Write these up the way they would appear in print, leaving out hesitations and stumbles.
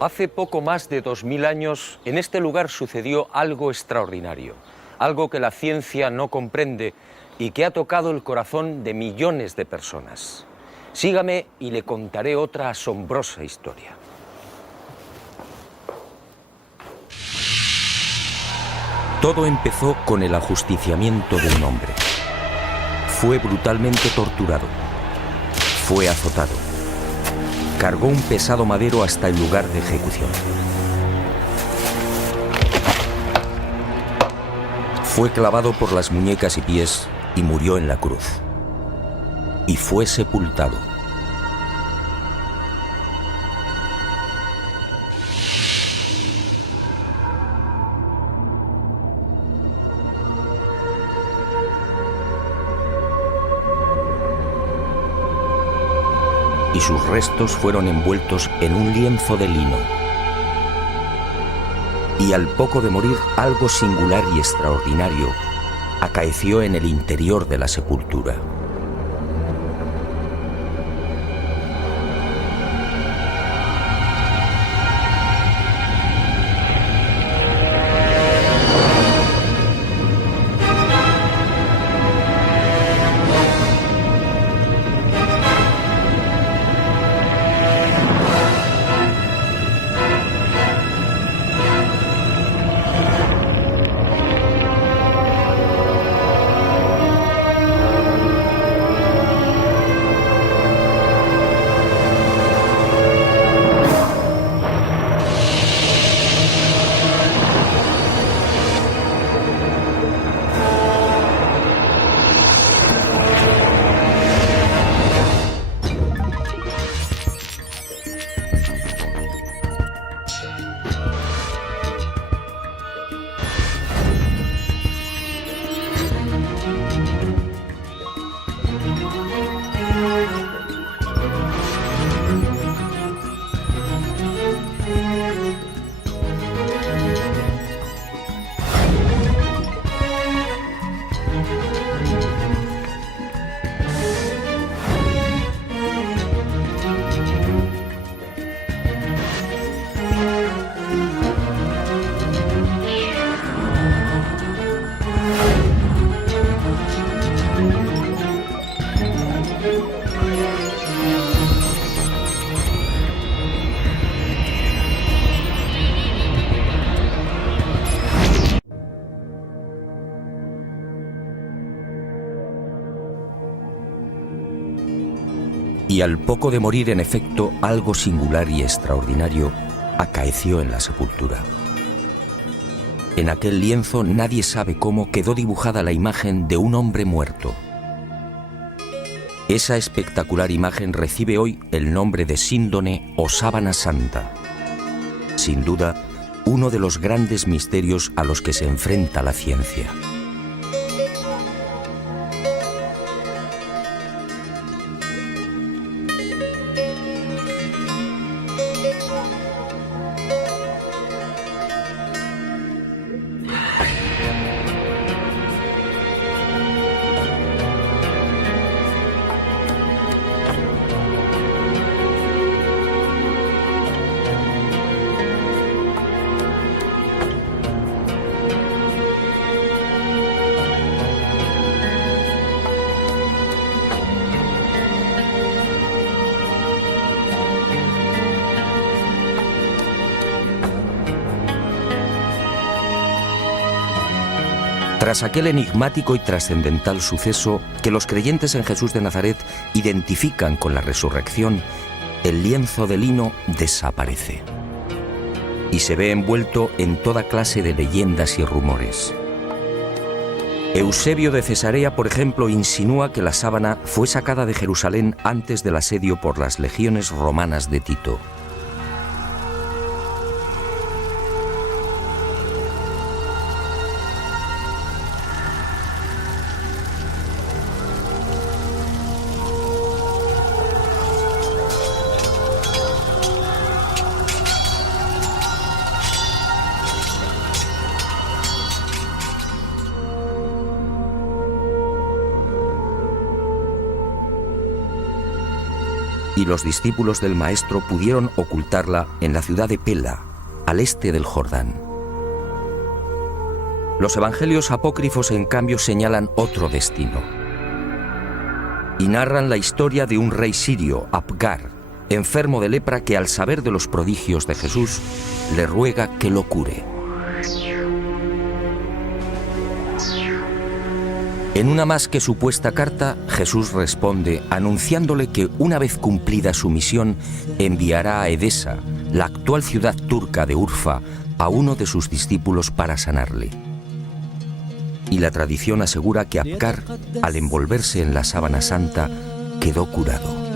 Hace poco más de 2000 años, en este lugar sucedió algo extraordinario, algo que la ciencia no comprende y que ha tocado el corazón de millones de personas. Sígame y le contaré otra asombrosa historia. Todo empezó con el ajusticiamiento de un hombre. Fue brutalmente torturado. Fue azotado. Cargó un pesado madero hasta el lugar de ejecución. Fue clavado por las muñecas y pies y murió en la cruz. Y fue sepultado. Y sus restos fueron envueltos en un lienzo de lino. Y al poco de morir, algo singular y extraordinario acaeció en el interior de la sepultura. Y al poco de morir, en efecto, algo singular y extraordinario acaeció en la sepultura. En aquel lienzo, nadie sabe cómo, quedó dibujada la imagen de un hombre muerto. Esa espectacular imagen recibe hoy el nombre de síndone o sábana santa. Sin duda, uno de los grandes misterios a los que se enfrenta la ciencia. Tras aquel enigmático y trascendental suceso que los creyentes en Jesús de Nazaret identifican con la resurrección, el lienzo de lino desaparece y se ve envuelto en toda clase de leyendas y rumores. Eusebio de Cesarea, por ejemplo, insinúa que la sábana fue sacada de Jerusalén antes del asedio por las legiones romanas de Tito. y los discípulos del Maestro pudieron ocultarla en la ciudad de Pela, al este del Jordán. Los evangelios apócrifos, en cambio, señalan otro destino y narran la historia de un rey sirio, Apgar, enfermo de lepra, que al saber de los prodigios de Jesús le ruega que lo cure. En una más que supuesta carta, Jesús responde anunciándole que una vez cumplida su misión enviará a Edesa, la actual ciudad turca de Urfa, a uno de sus discípulos para sanarle. Y la tradición asegura que Apgar, al envolverse en la sábana santa, quedó curado.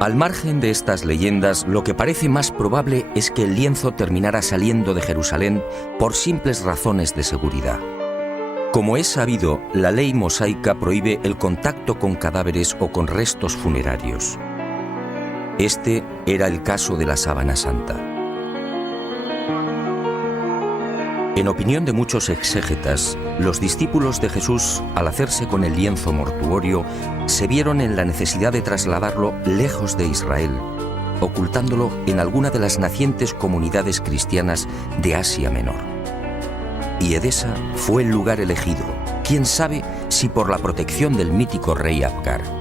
Al margen de estas leyendas, lo que parece más probable es que el lienzo terminara saliendo de Jerusalén por simples razones de seguridad. Como es sabido, la ley mosaica prohíbe el contacto con cadáveres o con restos funerarios. Este era el caso de la sábana santa. En opinión de muchos exégetas, los discípulos de Jesús, al hacerse con el lienzo mortuorio, se vieron en la necesidad de trasladarlo lejos de Israel, ocultándolo en alguna de las nacientes comunidades cristianas de Asia Menor. Y Edesa fue el lugar elegido, quién sabe si por la protección del mítico rey Apgar.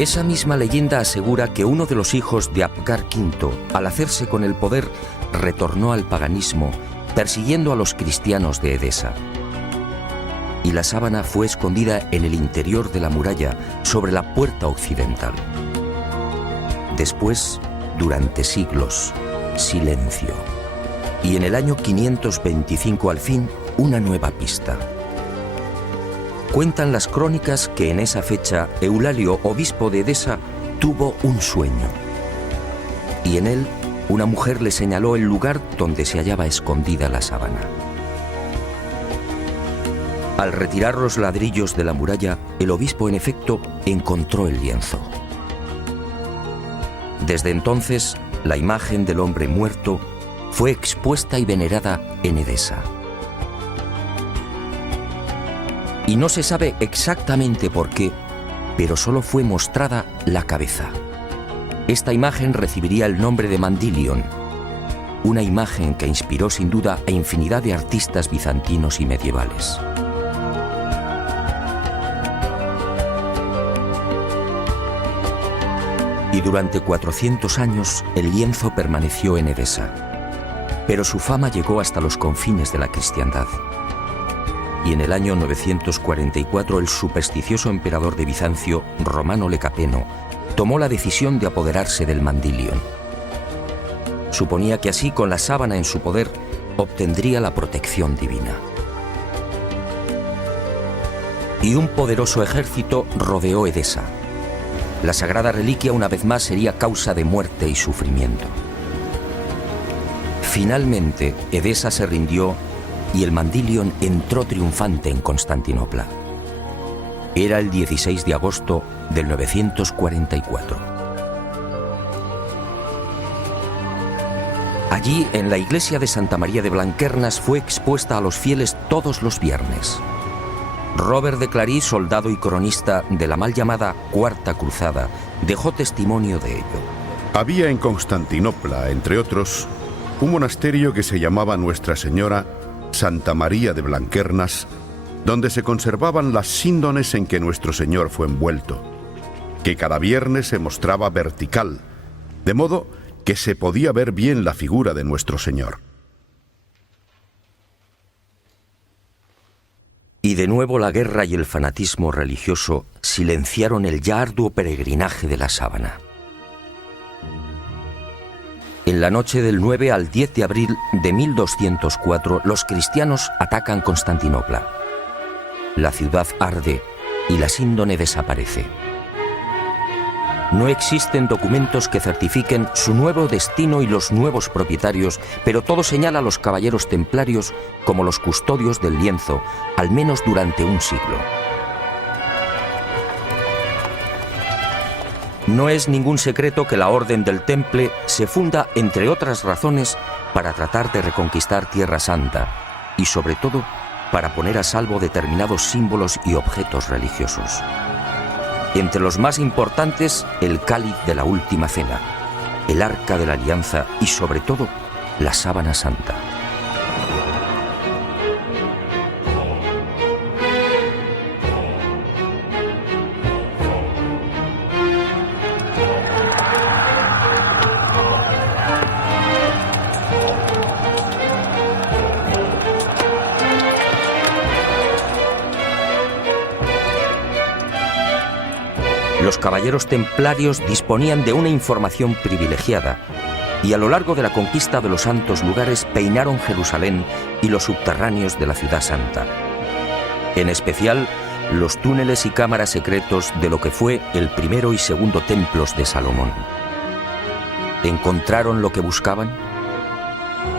Esa misma leyenda asegura que uno de los hijos de Apgar V, al hacerse con el poder, retornó al paganismo, persiguiendo a los cristianos de Edesa. Y la sábana fue escondida en el interior de la muralla, sobre la puerta occidental. Después, durante siglos, silencio. Y en el año 525, al fin, una nueva pista. Cuentan las crónicas que en esa fecha Eulalio, obispo de Edesa, tuvo un sueño. Y en él, una mujer le señaló el lugar donde se hallaba escondida la sábana. Al retirar los ladrillos de la muralla, el obispo, en efecto, encontró el lienzo. Desde entonces, la imagen del hombre muerto fue expuesta y venerada en Edesa. Y no se sabe exactamente por qué, pero solo fue mostrada la cabeza. Esta imagen recibiría el nombre de Mandilion, una imagen que inspiró sin duda a infinidad de artistas bizantinos y medievales. Y durante 400 años el lienzo permaneció en Edesa, pero su fama llegó hasta los confines de la cristiandad. Y en el año 944 el supersticioso emperador de Bizancio, Romano Lecapeno, tomó la decisión de apoderarse del Mandilion. Suponía que así, con la sábana en su poder, obtendría la protección divina. Y un poderoso ejército rodeó Edesa. La sagrada reliquia una vez más sería causa de muerte y sufrimiento. Finalmente, Edesa se rindió y el Mandilion entró triunfante en Constantinopla. Era el 16 de agosto del 944. Allí, en la iglesia de Santa María de Blanquernas, fue expuesta a los fieles todos los viernes. Robert de Clary, soldado y cronista de la mal llamada Cuarta Cruzada, dejó testimonio de ello. Había en Constantinopla, entre otros, un monasterio que se llamaba Nuestra Señora Santa María de Blanquernas, donde se conservaban las síndones en que nuestro Señor fue envuelto, que cada viernes se mostraba vertical, de modo que se podía ver bien la figura de nuestro Señor. Y de nuevo la guerra y el fanatismo religioso silenciaron el ya arduo peregrinaje de la sábana. En la noche del 9 al 10 de abril de 1204, los cristianos atacan Constantinopla. La ciudad arde y la síndone desaparece. No existen documentos que certifiquen su nuevo destino y los nuevos propietarios, pero todo señala a los caballeros templarios como los custodios del lienzo, al menos durante un siglo. No es ningún secreto que la Orden del Temple se funda, entre otras razones, para tratar de reconquistar Tierra Santa y, sobre todo, para poner a salvo determinados símbolos y objetos religiosos. Entre los más importantes, el cáliz de la Última Cena, el Arca de la Alianza y, sobre todo, la Sábana Santa. Los caballeros templarios disponían de una información privilegiada y a lo largo de la conquista de los santos lugares peinaron Jerusalén y los subterráneos de la Ciudad Santa. En especial, los túneles y cámaras secretos de lo que fue el primero y segundo templos de Salomón. ¿Encontraron lo que buscaban?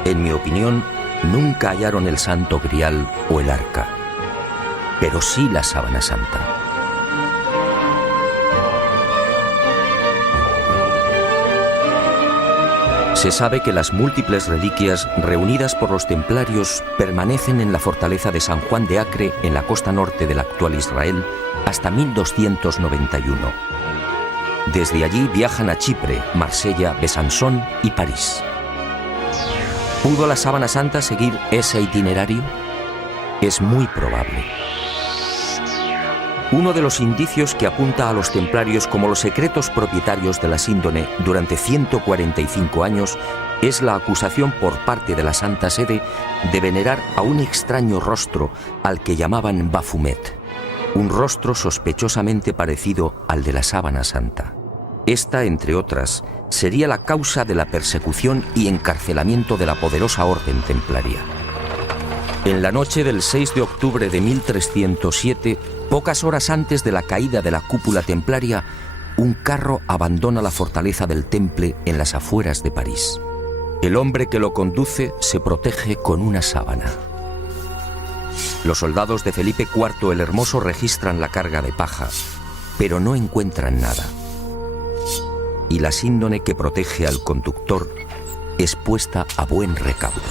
En mi opinión, nunca hallaron el Santo Grial o el Arca, pero sí la Sábana Santa. Se sabe que las múltiples reliquias reunidas por los templarios permanecen en la fortaleza de San Juan de Acre, en la costa norte del actual Israel, hasta 1291. Desde allí viajan a Chipre, Marsella, Besançon y París. ¿Pudo la Sábana Santa seguir ese itinerario? Es muy probable. Uno de los indicios que apunta a los templarios como los secretos propietarios de la síndone durante 145 años es la acusación por parte de la Santa Sede de venerar a un extraño rostro al que llamaban Baphomet, un rostro sospechosamente parecido al de la Sábana Santa. Esta, entre otras, sería la causa de la persecución y encarcelamiento de la poderosa orden templaria. En la noche del 6 de octubre de 1307, pocas horas antes de la caída de la cúpula templaria, un carro abandona la fortaleza del Temple en las afueras de París. El hombre que lo conduce se protege con una sábana. Los soldados de Felipe IV el Hermoso registran la carga de paja, pero no encuentran nada. Y la síndone que protege al conductor es puesta a buen recaudo.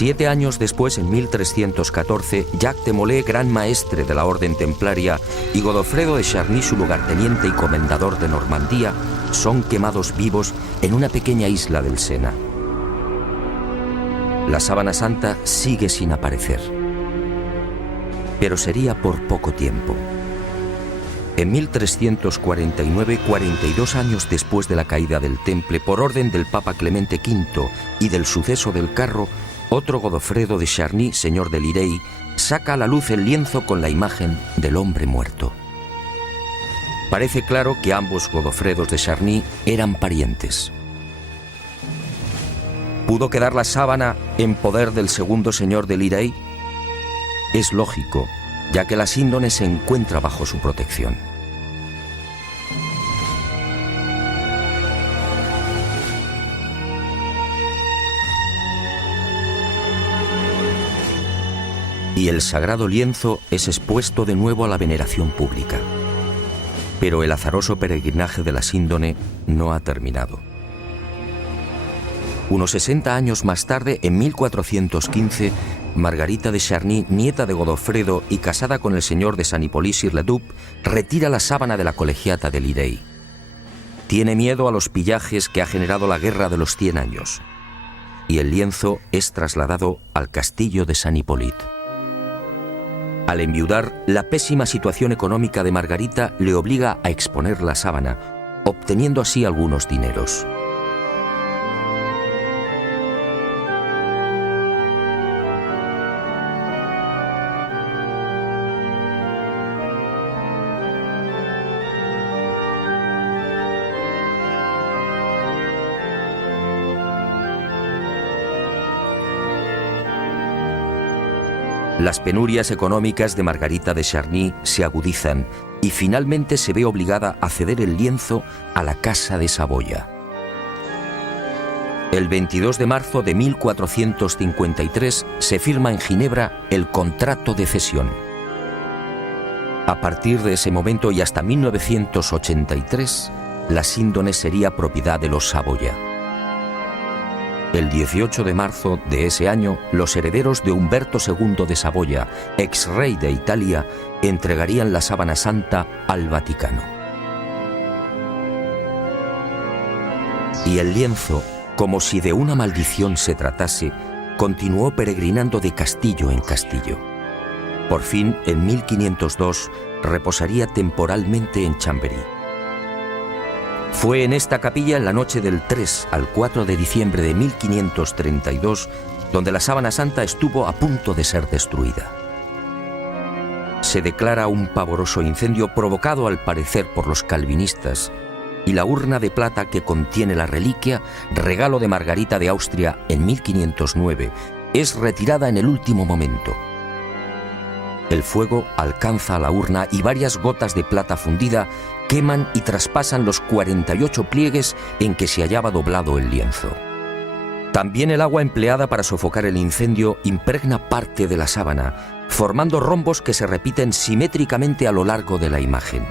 7 años después, en 1314, Jacques de Molay, gran maestre de la orden templaria, y Godofredo de Charny, su lugarteniente y comendador de Normandía, son quemados vivos en una pequeña isla del Sena. La Sábana Santa sigue sin aparecer, pero sería por poco tiempo. En 1349, 42 años después de la caída del Temple, por orden del Papa Clemente V y del suceso del carro, otro Godofredo de Charny, señor de Lirey, saca a la luz el lienzo con la imagen del hombre muerto. Parece claro que ambos Godofredos de Charny eran parientes. ¿Pudo quedar la sábana en poder del segundo señor de Lirey? Es lógico, ya que la síndone se encuentra bajo su protección. Y el sagrado lienzo es expuesto de nuevo a la veneración pública. Pero el azaroso peregrinaje de la síndone no ha terminado. Unos 60 años más tarde, en 1415, Margarita de Charny, nieta de Godofredo y casada con el señor de San Hippolyte-sur-le-Duc, retira la sábana de la colegiata de Lirey. Tiene miedo a los pillajes que ha generado la Guerra de los 100 años. Y el lienzo es trasladado al castillo de San Hippolyte. Al enviudar, la pésima situación económica de Margarita le obliga a exponer la sábana, obteniendo así algunos dineros. Las penurias económicas de Margarita de Charny se agudizan y finalmente se ve obligada a ceder el lienzo a la Casa de Saboya. El 22 de marzo de 1453 se firma en Ginebra el contrato de cesión. A partir de ese momento y hasta 1983, la síndone sería propiedad de los Saboya. El 18 de marzo de ese año, los herederos de Humberto II de Saboya, ex rey de Italia, entregarían la sábana santa al Vaticano. Y el lienzo, como si de una maldición se tratase, continuó peregrinando de castillo en castillo. Por fin, en 1502, reposaría temporalmente en Chambéry. Fue en esta capilla en la noche del 3 al 4 de diciembre de 1532 donde la sábana santa estuvo a punto de ser destruida. Se declara un pavoroso incendio provocado al parecer por los calvinistas y la urna de plata que contiene la reliquia, regalo de Margarita de Austria en 1509, es retirada en el último momento. El fuego alcanza a la urna y varias gotas de plata fundida queman y traspasan los 48 pliegues en que se hallaba doblado el lienzo. También el agua empleada para sofocar el incendio impregna parte de la sábana, formando rombos que se repiten simétricamente a lo largo de la imagen.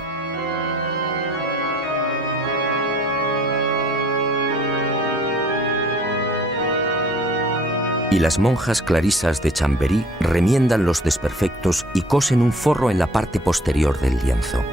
Y las monjas clarisas de Chambéry remiendan los desperfectos y cosen un forro en la parte posterior del lienzo.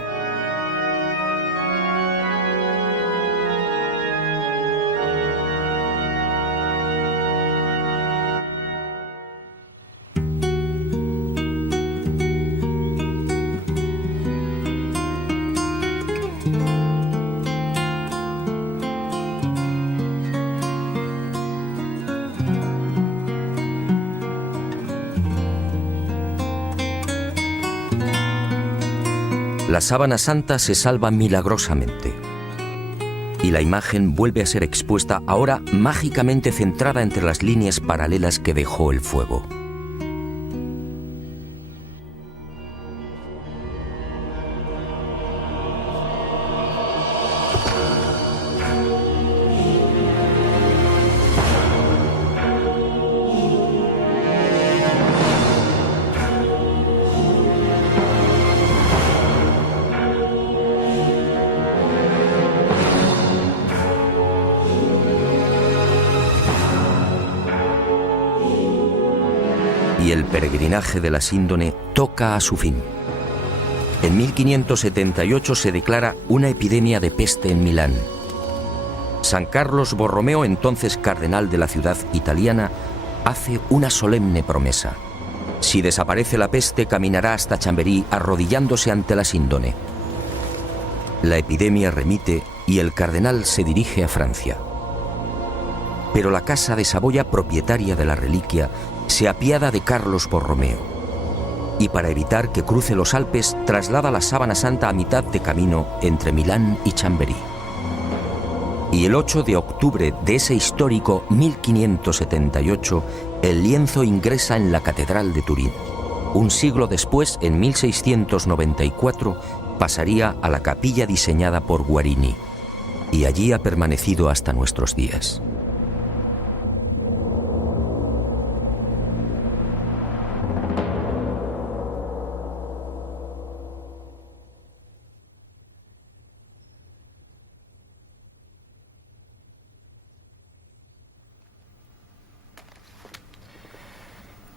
La sábana santa se salva milagrosamente y la imagen vuelve a ser expuesta, ahora mágicamente centrada entre las líneas paralelas que dejó el fuego. Y el peregrinaje de la síndone toca a su fin. En 1578 se declara una epidemia de peste en Milán. San Carlos Borromeo, entonces cardenal de la ciudad italiana, hace una solemne promesa. Si desaparece la peste, caminará hasta Chambéry arrodillándose ante la síndone. La epidemia remite y el cardenal se dirige a Francia. Pero la Casa de Saboya, propietaria de la reliquia, se apiada de Carlos Borromeo y para evitar que cruce los Alpes traslada la sábana santa a mitad de camino entre Milán y Chambéry. Y el 8 de octubre de ese histórico 1578, el lienzo ingresa en la Catedral de Turín. Un siglo después, en 1694, pasaría a la capilla diseñada por Guarini y allí ha permanecido hasta nuestros días.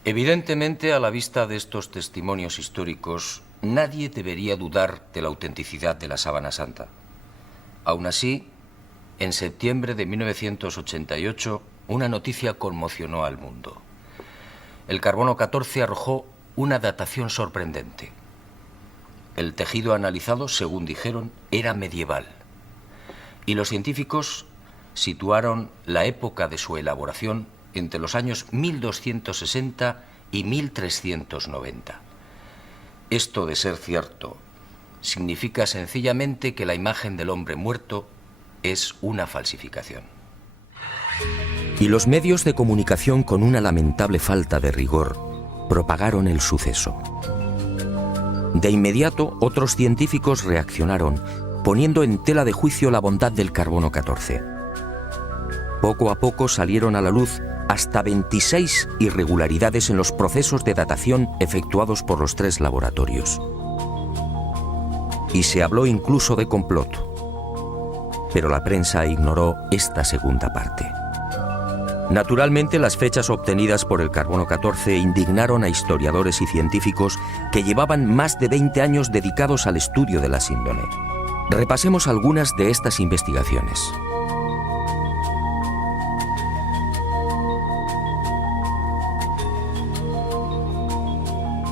Evidentemente, a la vista de estos testimonios históricos, nadie debería dudar de la autenticidad de la sábana santa. Aún así, en septiembre de 1988, una noticia conmocionó al mundo. El carbono 14 arrojó una datación sorprendente. El tejido analizado, según dijeron, era medieval. Y los científicos situaron la época de su elaboración entre los años 1260 y 1390. Esto, de ser cierto, significa sencillamente que la imagen del hombre muerto es una falsificación. Y los medios de comunicación, con una lamentable falta de rigor, propagaron el suceso. De inmediato, otros científicos reaccionaron, poniendo en tela de juicio la bondad del carbono 14. Poco a poco salieron a la luz hasta 26 irregularidades en los procesos de datación efectuados por los 3 laboratorios. Y se habló incluso de complot. Pero la prensa ignoró esta segunda parte. Naturalmente, las fechas obtenidas por el carbono 14 indignaron a historiadores y científicos que llevaban más de 20 años dedicados al estudio de la síndone. Repasemos algunas de estas investigaciones.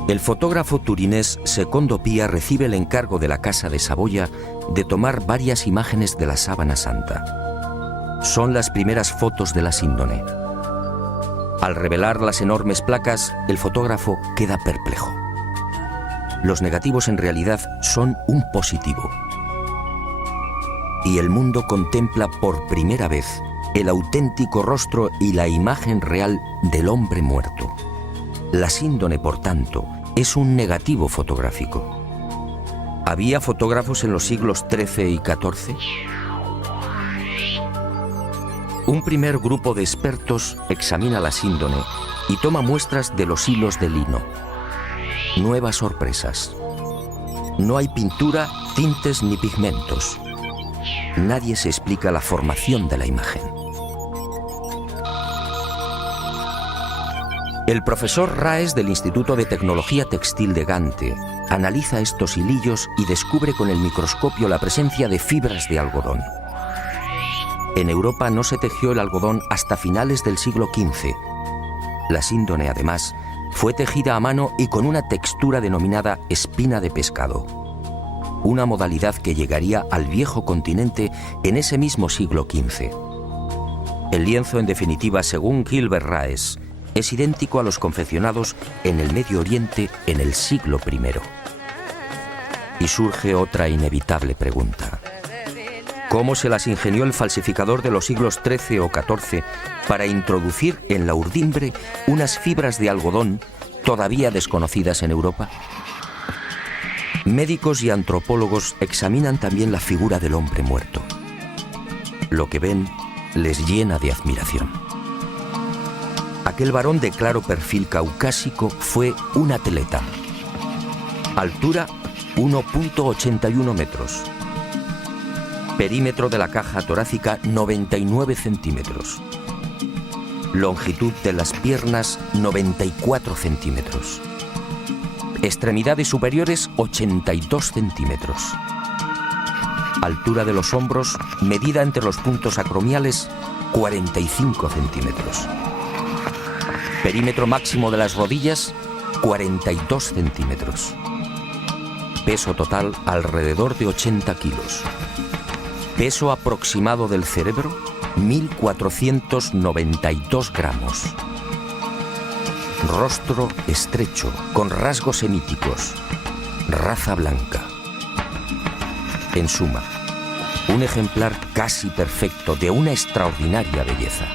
El fotógrafo turinés Secondo Pia recibe el encargo de la Casa de Saboya de tomar varias imágenes de la Sábana Santa. Son las primeras fotos de la síndone. Al revelar las enormes placas, el fotógrafo queda perplejo. Los negativos en realidad son un positivo. Y el mundo contempla por primera vez el auténtico rostro y la imagen real del hombre muerto. La síndone, por tanto, es un negativo fotográfico. ¿Había fotógrafos en los siglos XIII y XIV? Un primer grupo de expertos examina la síndone y toma muestras de los hilos de lino. Nuevas sorpresas. No hay pintura, tintes ni pigmentos. Nadie se explica la formación de la imagen. El profesor Raes del Instituto de Tecnología Textil de Gante analiza estos hilillos y descubre con el microscopio la presencia de fibras de algodón. En Europa no se tejió el algodón hasta finales del siglo XV. La síndone, además, fue tejida a mano y con una textura denominada espina de pescado, una modalidad que llegaría al viejo continente en ese mismo siglo XV. El lienzo, en definitiva, según Gilbert Raes, es idéntico a los confeccionados en el Medio Oriente en el siglo I. Y surge otra inevitable pregunta. ¿Cómo se las ingenió el falsificador de los siglos XIII o XIV para introducir en la urdimbre unas fibras de algodón todavía desconocidas en Europa? Médicos y antropólogos examinan también la figura del hombre muerto. Lo que ven les llena de admiración. Aquel varón de claro perfil caucásico fue un atleta. Altura 1,81 metros. Perímetro de la caja torácica 99 centímetros. Longitud de las piernas 94 centímetros. Extremidades superiores 82 centímetros. Altura de los hombros, medida entre los puntos acromiales, 45 centímetros. Perímetro máximo de las rodillas, 42 centímetros. Peso total alrededor de 80 kilos. Peso aproximado del cerebro, 1.492 gramos. Rostro estrecho, con rasgos semíticos. Raza blanca. En suma, un ejemplar casi perfecto de una extraordinaria belleza.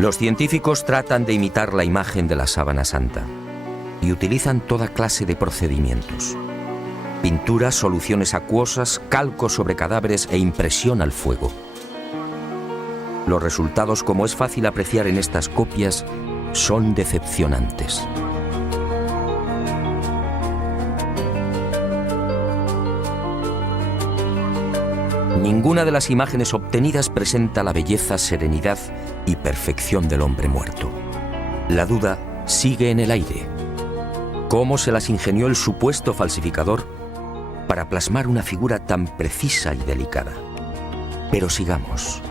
Los científicos tratan de imitar la imagen de la Sábana Santa y utilizan toda clase de procedimientos. Pinturas, soluciones acuosas, calcos sobre cadáveres e impresión al fuego. Los resultados, como es fácil apreciar en estas copias, son decepcionantes. Ninguna de las imágenes obtenidas presenta la belleza, serenidad y perfección del hombre muerto. La duda sigue en el aire. ¿Cómo se las ingenió el supuesto falsificador para plasmar una figura tan precisa y delicada? Pero sigamos.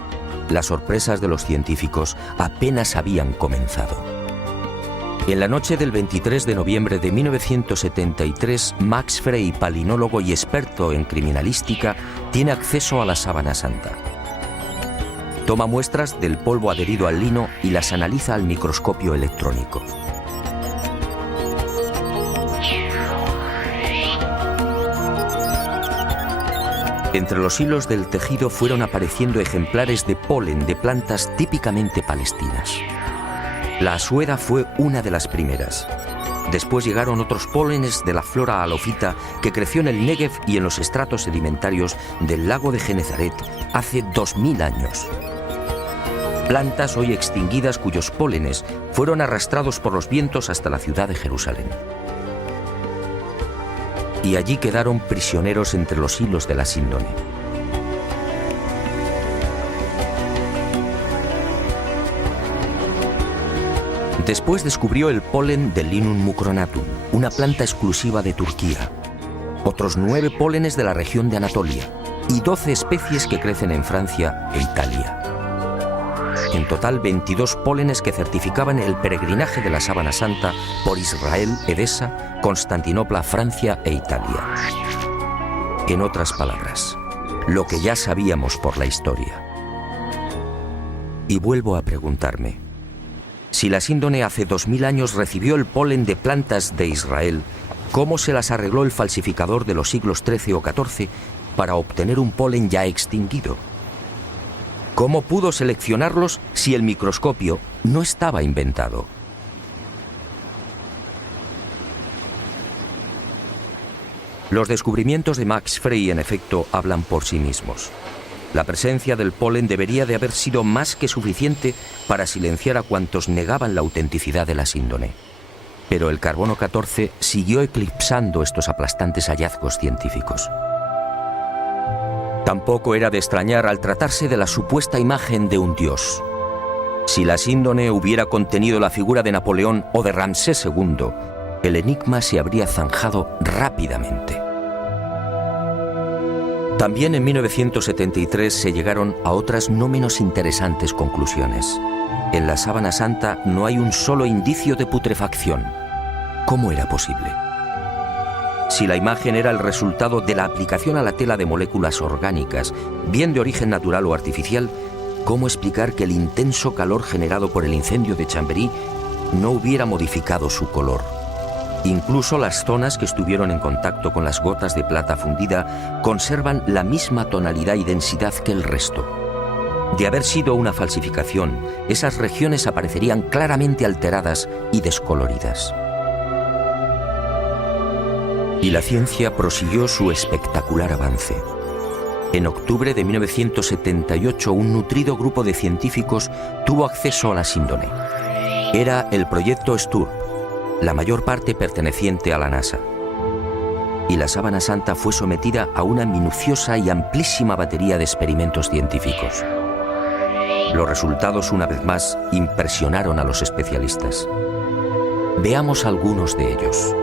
Las sorpresas de los científicos apenas habían comenzado. En la noche del 23 de noviembre de 1973, Max Frey, palinólogo y experto en criminalística, tiene acceso a la Sábana Santa. Toma muestras del polvo adherido al lino y las analiza al microscopio electrónico. Entre los hilos del tejido fueron apareciendo ejemplares de polen de plantas típicamente palestinas. La asueda fue una de las primeras. Después llegaron otros pólenes de la flora halofita que creció en el Negev y en los estratos sedimentarios del lago de Genezaret hace 2000 años. Plantas hoy extinguidas cuyos pólenes fueron arrastrados por los vientos hasta la ciudad de Jerusalén. Y allí quedaron prisioneros entre los hilos de la síndone. Después descubrió el polen del Linum mucronatum, una planta exclusiva de Turquía, otros 9 pólenes de la región de Anatolia y 12 especies que crecen en Francia e Italia. En total 22 pólenes que certificaban el peregrinaje de la Sábana Santa por Israel, Edesa, Constantinopla, Francia e Italia. En otras palabras, lo que ya sabíamos por la historia. Y vuelvo a preguntarme, si la síndone hace 2000 años recibió el polen de plantas de Israel, ¿cómo se las arregló el falsificador de los siglos XIII o XIV para obtener un polen ya extinguido? ¿Cómo pudo seleccionarlos si el microscopio no estaba inventado? Los descubrimientos de Max Frey, en efecto, hablan por sí mismos. La presencia del polen debería de haber sido más que suficiente para silenciar a cuantos negaban la autenticidad de la síndone. Pero el carbono 14 siguió eclipsando estos aplastantes hallazgos científicos. Tampoco era de extrañar al tratarse de la supuesta imagen de un dios. Si la síndone hubiera contenido la figura de Napoleón o de Ramsés II, el enigma se habría zanjado rápidamente. También en 1973 se llegaron a otras no menos interesantes conclusiones. En la Sábana Santa no hay un solo indicio de putrefacción. ¿Cómo era posible? Si la imagen era el resultado de la aplicación a la tela de moléculas orgánicas, bien de origen natural o artificial, ¿cómo explicar que el intenso calor generado por el incendio de Chambéry no hubiera modificado su color? Incluso las zonas que estuvieron en contacto con las gotas de plata fundida conservan la misma tonalidad y densidad que el resto. De haber sido una falsificación, esas regiones aparecerían claramente alteradas y descoloridas. Y la ciencia prosiguió su espectacular avance. En octubre de 1978, un nutrido grupo de científicos tuvo acceso a la síndone. Era el proyecto STURP, la mayor parte perteneciente a la NASA. Y la Sábana Santa fue sometida a una minuciosa y amplísima batería de experimentos científicos. Los resultados, una vez más, impresionaron a los especialistas. Veamos algunos de ellos.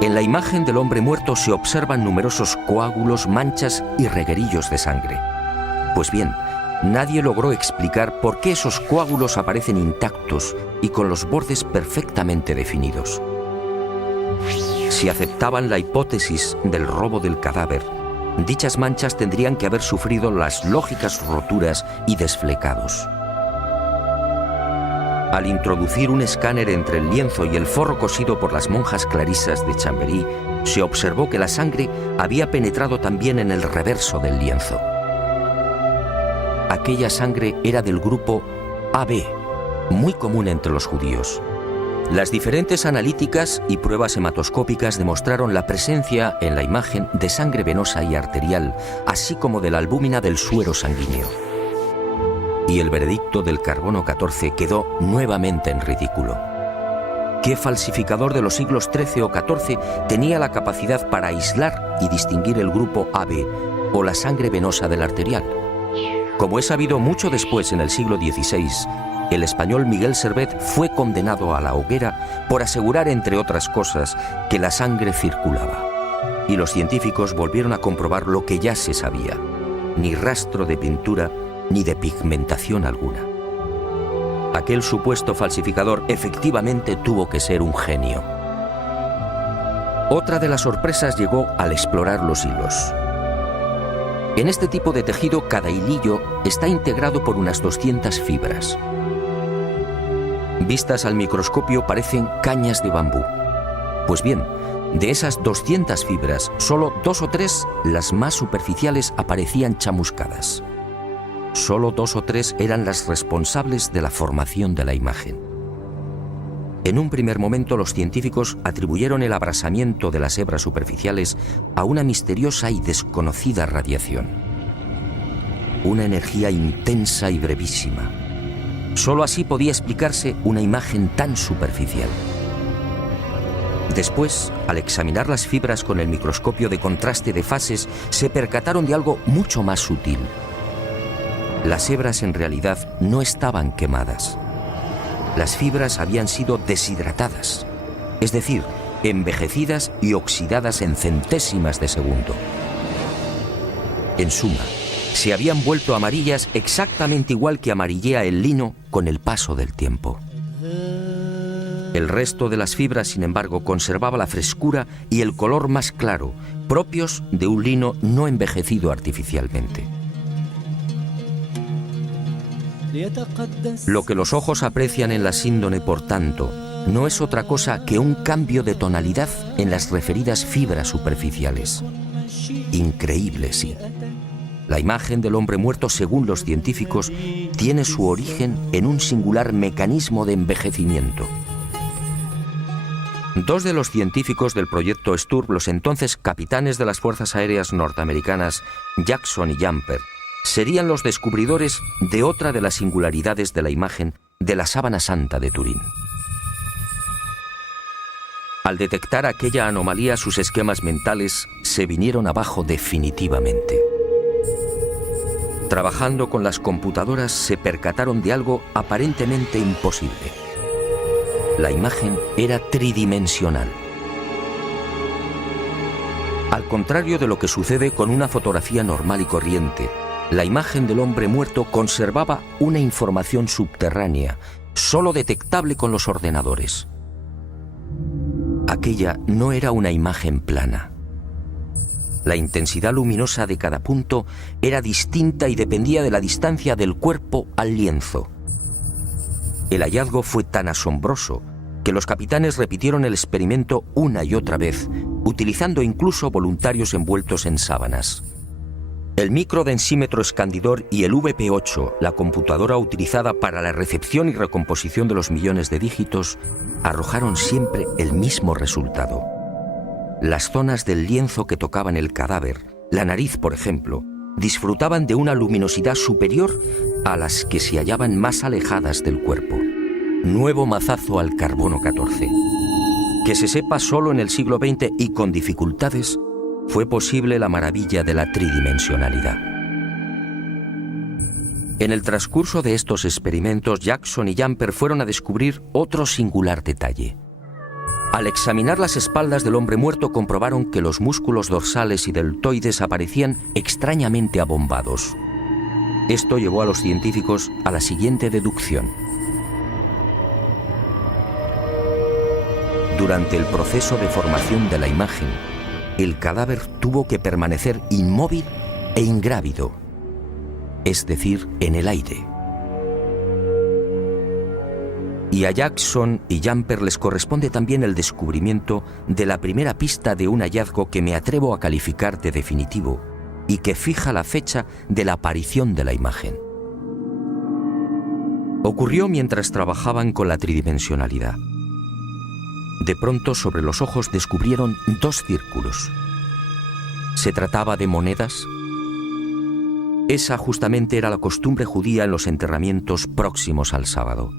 En la imagen del hombre muerto se observan numerosos coágulos, manchas y reguerillos de sangre. Pues bien, nadie logró explicar por qué esos coágulos aparecen intactos y con los bordes perfectamente definidos. Si aceptaban la hipótesis del robo del cadáver, dichas manchas tendrían que haber sufrido las lógicas roturas y desflecados. Al introducir un escáner entre el lienzo y el forro cosido por las monjas clarisas de Chambéry, se observó que la sangre había penetrado también en el reverso del lienzo. Aquella sangre era del grupo AB, muy común entre los judíos. Las diferentes analíticas y pruebas hematoscópicas demostraron la presencia en la imagen de sangre venosa y arterial, así como de la albúmina del suero sanguíneo. Y el veredicto del carbono 14 quedó nuevamente en ridículo. ¿Qué falsificador de los siglos XIII o XIV tenía la capacidad para aislar y distinguir el grupo AB o la sangre venosa del arterial? Como es sabido, mucho después, en el siglo XVI, el español Miguel Servet fue condenado a la hoguera por asegurar, entre otras cosas, que la sangre circulaba. Y los científicos volvieron a comprobar lo que ya se sabía: ni rastro de pintura ni de pigmentación alguna. Aquel supuesto falsificador efectivamente tuvo que ser un genio. Otra de las sorpresas llegó al explorar los hilos. En este tipo de tejido, cada hilillo está integrado por unas 200 fibras. Vistas al microscopio parecen cañas de bambú. Pues bien, De esas 200 fibras, solo 2 o 3, las más superficiales, aparecían chamuscadas. Solo 2 o 3 eran las responsables de la formación de la imagen. En un primer momento, los científicos atribuyeron el abrasamiento de las hebras superficiales a una misteriosa y desconocida radiación. Una energía intensa y brevísima. Solo así podía explicarse una imagen tan superficial. Después, al examinar las fibras con el microscopio de contraste de fases, se percataron de algo mucho más sutil. Las hebras en realidad no estaban quemadas. Las fibras habían sido deshidratadas, es decir, envejecidas y oxidadas en centésimas de segundo. En suma, se habían vuelto amarillas exactamente igual que amarillea el lino con el paso del tiempo. El resto de las fibras, sin embargo, conservaba la frescura y el color más claro, propios de un lino no envejecido artificialmente. Lo que los ojos aprecian en la síndone, por tanto, no es otra cosa que un cambio de tonalidad en las referidas fibras superficiales. Increíble, sí. La imagen del hombre muerto, según los científicos, tiene su origen en un singular mecanismo de envejecimiento. Dos de los científicos del proyecto STURP, los entonces capitanes de las Fuerzas Aéreas norteamericanas, Jackson y Jumper, serían los descubridores de otra de las singularidades de la imagen de la Sábana Santa de Turín. Al detectar aquella anomalía, sus esquemas mentales se vinieron abajo definitivamente. Trabajando con las computadoras, se percataron de algo aparentemente imposible. La imagen era tridimensional. Al contrario de lo que sucede con una fotografía normal y corriente, la imagen del hombre muerto conservaba una información subterránea, solo detectable con los ordenadores. Aquella no era una imagen plana. La intensidad luminosa de cada punto era distinta y dependía de la distancia del cuerpo al lienzo. El hallazgo fue tan asombroso que los capitanes repitieron el experimento una y otra vez, utilizando incluso voluntarios envueltos en sábanas. El microdensímetro escandidor y el VP8, la computadora utilizada para la recepción y recomposición de los millones de dígitos, arrojaron siempre el mismo resultado. Las zonas del lienzo que tocaban el cadáver, la nariz por ejemplo, disfrutaban de una luminosidad superior a las que se hallaban más alejadas del cuerpo. Nuevo mazazo al carbono 14. Que se sepa, solo en el siglo XX y con dificultades fue posible la maravilla de la tridimensionalidad. En el transcurso de estos experimentos, Jackson y Jumper fueron a descubrir otro singular detalle. Al examinar las espaldas del hombre muerto, comprobaron que los músculos dorsales y deltoides aparecían extrañamente abombados. Esto llevó a los científicos a la siguiente deducción. Durante el proceso de formación de la imagen, el cadáver tuvo que permanecer inmóvil e ingrávido, es decir, en el aire. Y a Jackson y Jumper les corresponde también el descubrimiento de la primera pista de un hallazgo que me atrevo a calificar de definitivo y que fija la fecha de la aparición de la imagen. Ocurrió mientras trabajaban con la tridimensionalidad. De pronto, sobre los ojos descubrieron dos círculos. ¿Se trataba de monedas? Esa justamente era la costumbre judía en los enterramientos próximos al sábado.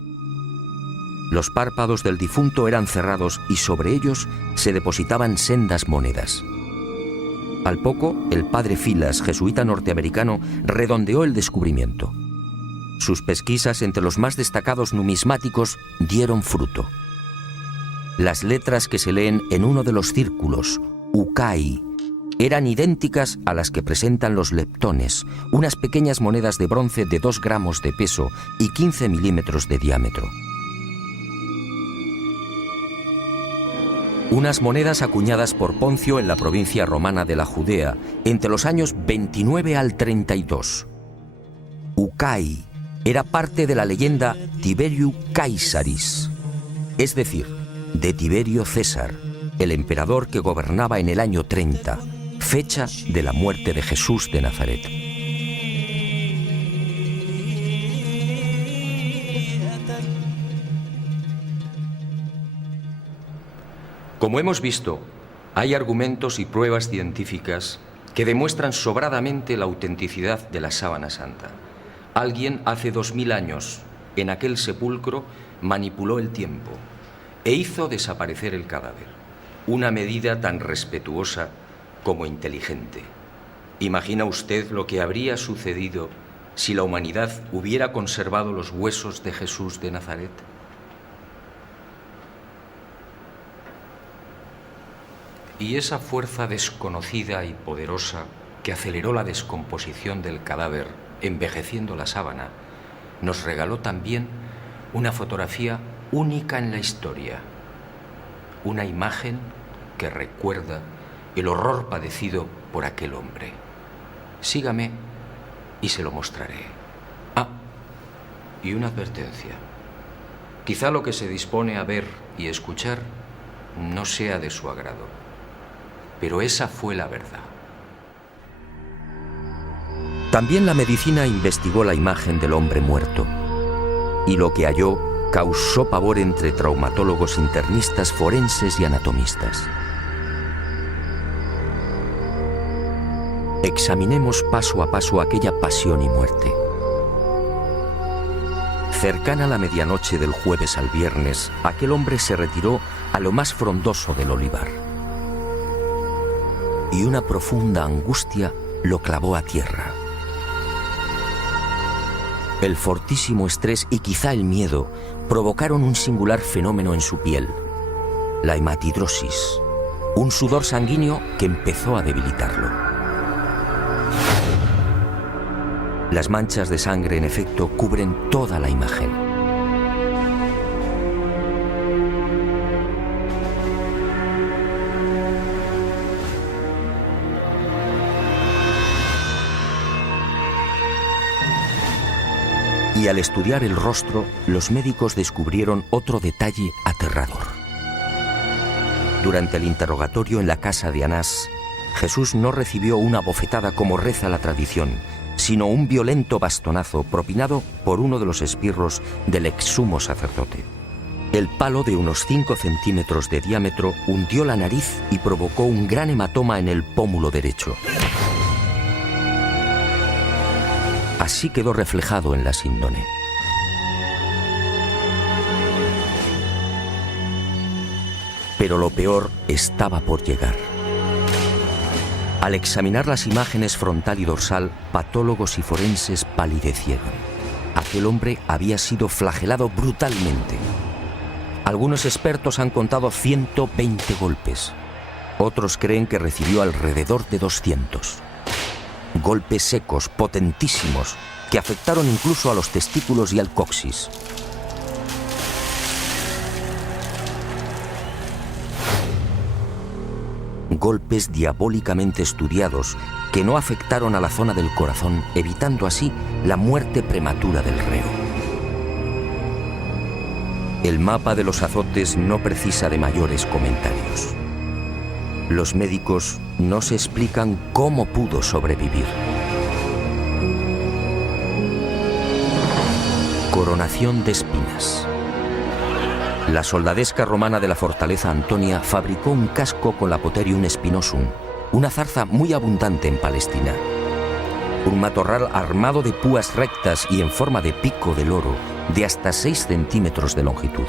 Los párpados del difunto eran cerrados y sobre ellos se depositaban sendas monedas. Al poco, el padre Filas, jesuita norteamericano, redondeó el descubrimiento. Sus pesquisas entre los más destacados numismáticos dieron fruto. Las letras que se leen en uno de los círculos, Ukai, eran idénticas a las que presentan los leptones, unas pequeñas monedas de bronce de 2 gramos de peso y 15 milímetros de diámetro. Unas monedas acuñadas por Poncio en la provincia romana de la Judea entre los años 29 al 32. Ukai era parte de la leyenda Tiberiu Caesaris, es decir, de Tiberio César, el emperador que gobernaba en el año 30, fecha de la muerte de Jesús de Nazaret. Como hemos visto, hay argumentos y pruebas científicas que demuestran sobradamente la autenticidad de la sábana santa. Alguien hace 2000 años, en aquel sepulcro, manipuló el tiempo e hizo desaparecer el cadáver. Una medida tan respetuosa como inteligente. ¿Imagina usted lo que habría sucedido si la humanidad hubiera conservado los huesos de Jesús de Nazaret? Y esa fuerza desconocida y poderosa que aceleró la descomposición del cadáver, envejeciendo la sábana, nos regaló también una fotografía única en la historia. Una imagen que recuerda el horror padecido por aquel hombre. Sígame y se lo mostraré. Ah, y una advertencia. Quizá lo que se dispone a ver y escuchar no sea de su agrado, pero esa fue la verdad. También la medicina investigó la imagen del hombre muerto, y lo que halló causó pavor entre traumatólogos, internistas, forenses y anatomistas. Examinemos paso a paso aquella pasión y muerte. Cercana a la medianoche del jueves al viernes, aquel hombre se retiró a lo más frondoso del olivar. Y una profunda angustia lo clavó a tierra. El fortísimo estrés y quizá el miedo provocaron un singular fenómeno en su piel, la hematidrosis, un sudor sanguíneo que empezó a debilitarlo. Las manchas de sangre, en efecto, cubren toda la imagen. Y al estudiar el rostro, los médicos descubrieron otro detalle aterrador. Durante el interrogatorio en la casa de Anás, Jesús no recibió una bofetada como reza la tradición, sino un violento bastonazo propinado por uno de los esbirros del ex sumo sacerdote. El palo, de unos 5 centímetros de diámetro, hundió la nariz y provocó un gran hematoma en el pómulo derecho. Así quedó reflejado en la síndone. Pero lo peor estaba por llegar. Al examinar las imágenes frontal y dorsal, patólogos y forenses palidecieron. Aquel hombre había sido flagelado brutalmente. Algunos expertos han contado 120 golpes. Otros creen que recibió alrededor de 200. Golpes secos, potentísimos, que afectaron incluso a los testículos y al coxis. Golpes diabólicamente estudiados que no afectaron a la zona del corazón, evitando así la muerte prematura del reo. El mapa de los azotes no precisa de mayores comentarios. Los médicos no se explican cómo pudo sobrevivir. Coronación de espinas. La soldadesca romana de la fortaleza Antonia fabricó un casco con la Potherium spinosum, una zarza muy abundante en Palestina. Un matorral armado de púas rectas y en forma de pico de loro de hasta 6 centímetros de longitud.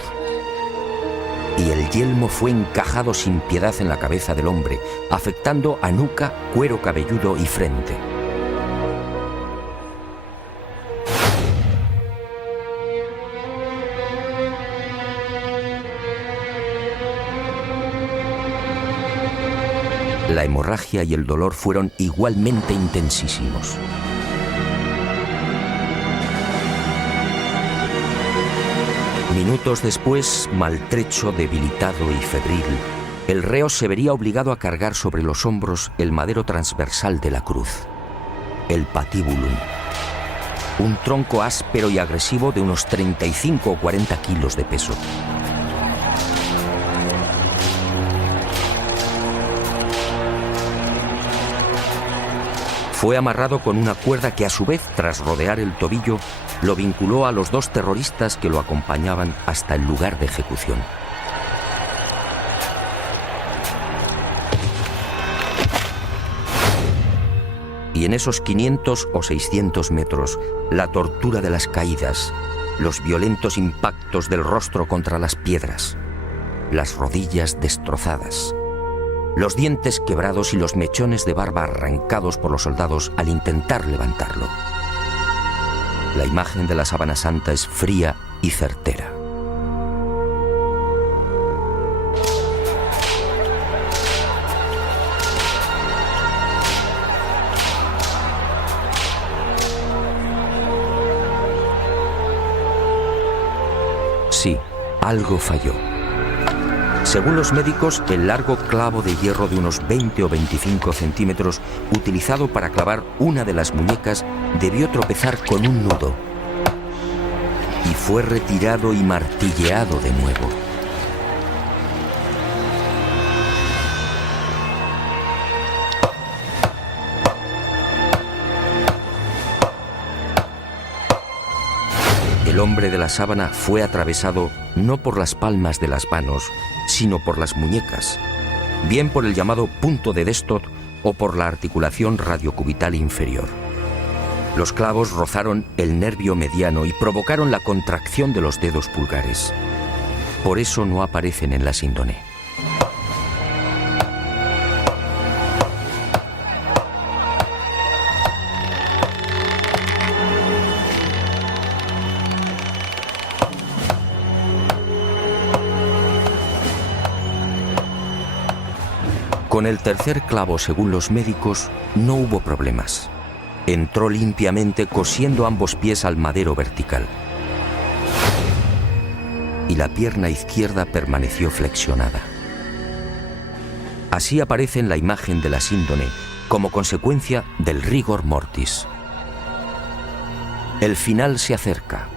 Y el yelmo fue encajado sin piedad en la cabeza del hombre, afectando a nuca, cuero cabelludo y frente. La hemorragia y el dolor fueron igualmente intensísimos. Minutos después, maltrecho, debilitado y febril, el reo se vería obligado a cargar sobre los hombros el madero transversal de la cruz, el patibulum, un tronco áspero y agresivo de unos 35 o 40 kilos de peso. Fue amarrado con una cuerda que a su vez, tras rodear el tobillo, lo vinculó a los 2 terroristas que lo acompañaban hasta el lugar de ejecución. Y en esos 500 o 600 metros, la tortura de las caídas, los violentos impactos del rostro contra las piedras, las rodillas destrozadas, los dientes quebrados y los mechones de barba arrancados por los soldados al intentar levantarlo. La imagen de la Sábana Santa es fría y certera. Sí, algo falló. Según los médicos, el largo clavo de hierro de unos 20 o 25 centímetros utilizado para clavar una de las muñecas debió tropezar con un nudo y fue retirado y martilleado de nuevo. El hombre de la sábana fue atravesado no por las palmas de las manos, sino por las muñecas, bien por el llamado punto de Destot o por la articulación radiocubital inferior. Los clavos rozaron el nervio mediano y provocaron la contracción de los dedos pulgares. Por eso no aparecen en la síndone. Con el tercer clavo, según los médicos, no hubo problemas. Entró limpiamente cosiendo ambos pies al madero vertical. Y la pierna izquierda permaneció flexionada. Así aparece en la imagen de la síndone como consecuencia del rigor mortis. El final se acerca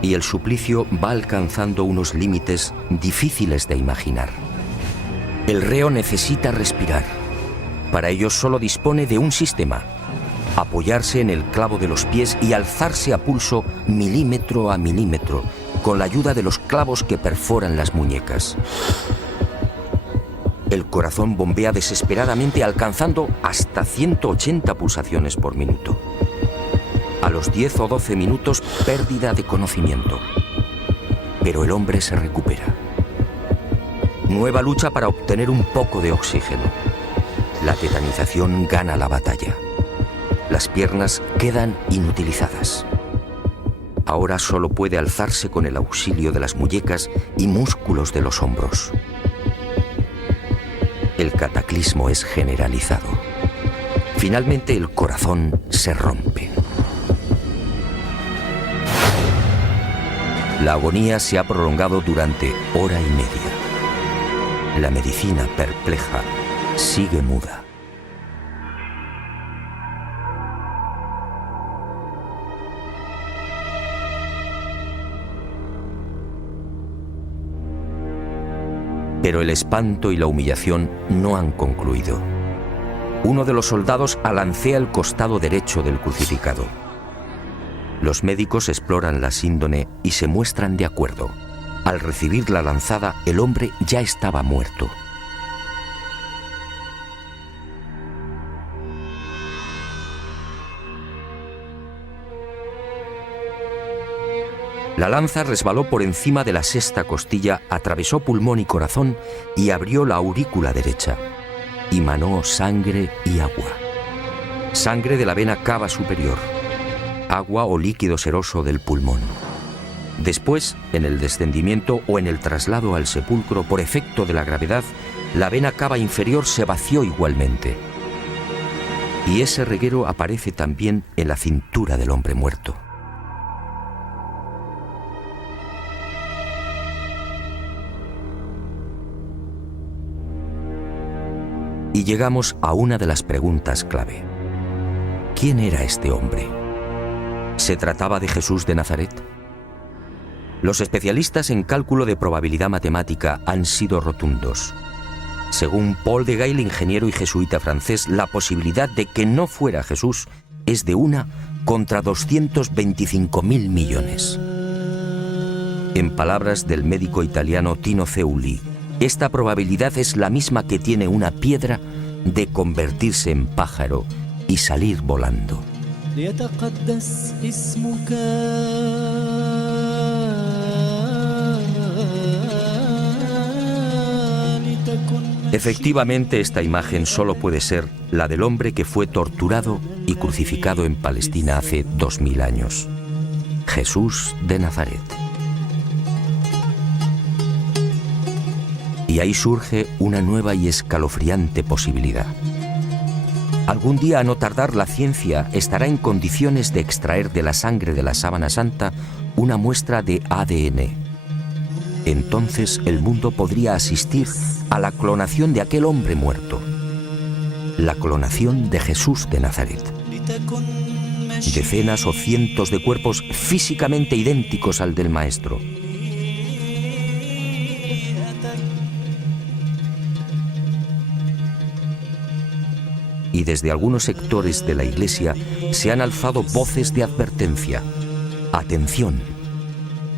y el suplicio va alcanzando unos límites difíciles de imaginar. El reo necesita respirar. Para ello solo dispone de un sistema: apoyarse en el clavo de los pies y alzarse a pulso milímetro a milímetro, con la ayuda de los clavos que perforan las muñecas. El corazón bombea desesperadamente, alcanzando hasta 180 pulsaciones por minuto. A los 10 o 12 minutos, pérdida de conocimiento. Pero el hombre se recupera. Nueva lucha para obtener un poco de oxígeno. La tetanización gana la batalla. Las piernas quedan inutilizadas. Ahora solo puede alzarse con el auxilio de las muñecas y músculos de los hombros. El cataclismo es generalizado. Finalmente el corazón se rompe. La agonía se ha prolongado durante hora y media. La medicina, perpleja, sigue muda. Pero el espanto y la humillación no han concluido. Uno de los soldados alancea el costado derecho del crucificado. Los médicos exploran la síndone y se muestran de acuerdo. Al recibir la lanzada, el hombre ya estaba muerto. La lanza resbaló por encima de la sexta costilla, atravesó pulmón y corazón y abrió la aurícula derecha. Y manó sangre y agua. Sangre de la vena cava superior. Agua o líquido seroso del pulmón. Después, en el descendimiento o en el traslado al sepulcro por efecto de la gravedad, la vena cava inferior se vació igualmente. Y ese reguero aparece también en la cintura del hombre muerto. Y llegamos a una de las preguntas clave. ¿Quién era este hombre? ¿Se trataba de Jesús de Nazaret? Los especialistas en cálculo de probabilidad matemática han sido rotundos. Según Paul de Gail, ingeniero y jesuita francés, la posibilidad de que no fuera Jesús es de 1 contra 225.000 millones. En palabras del médico italiano Tino Zeuli, esta probabilidad es la misma que tiene una piedra de convertirse en pájaro y salir volando. Efectivamente, esta imagen solo puede ser la del hombre que fue torturado y crucificado en Palestina hace 2000 años. Jesús de Nazaret. Y ahí surge una nueva y escalofriante posibilidad. Algún día, a no tardar, la ciencia estará en condiciones de extraer de la sangre de la Sábana Santa una muestra de ADN. Entonces el mundo podría asistir a la clonación de aquel hombre muerto, la clonación de Jesús de Nazaret. Decenas o cientos de cuerpos físicamente idénticos al del Maestro. Y desde algunos sectores de la Iglesia se han alzado voces de advertencia. Atención,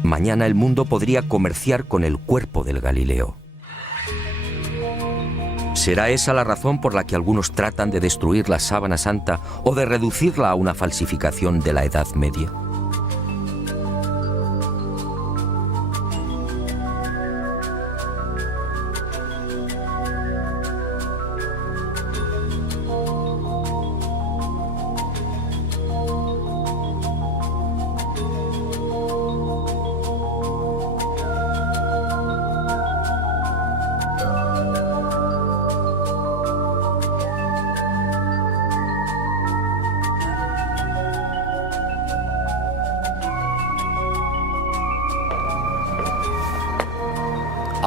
mañana el mundo podría comerciar con el cuerpo del Galileo. ¿Será esa la razón por la que algunos tratan de destruir la Sábana Santa o de reducirla a una falsificación de la Edad Media?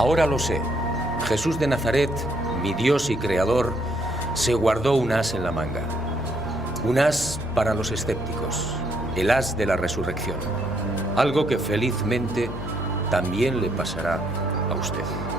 Ahora lo sé. Jesús de Nazaret, mi Dios y Creador, se guardó un as en la manga. Un as para los escépticos, el as de la resurrección. Algo que felizmente también le pasará a usted.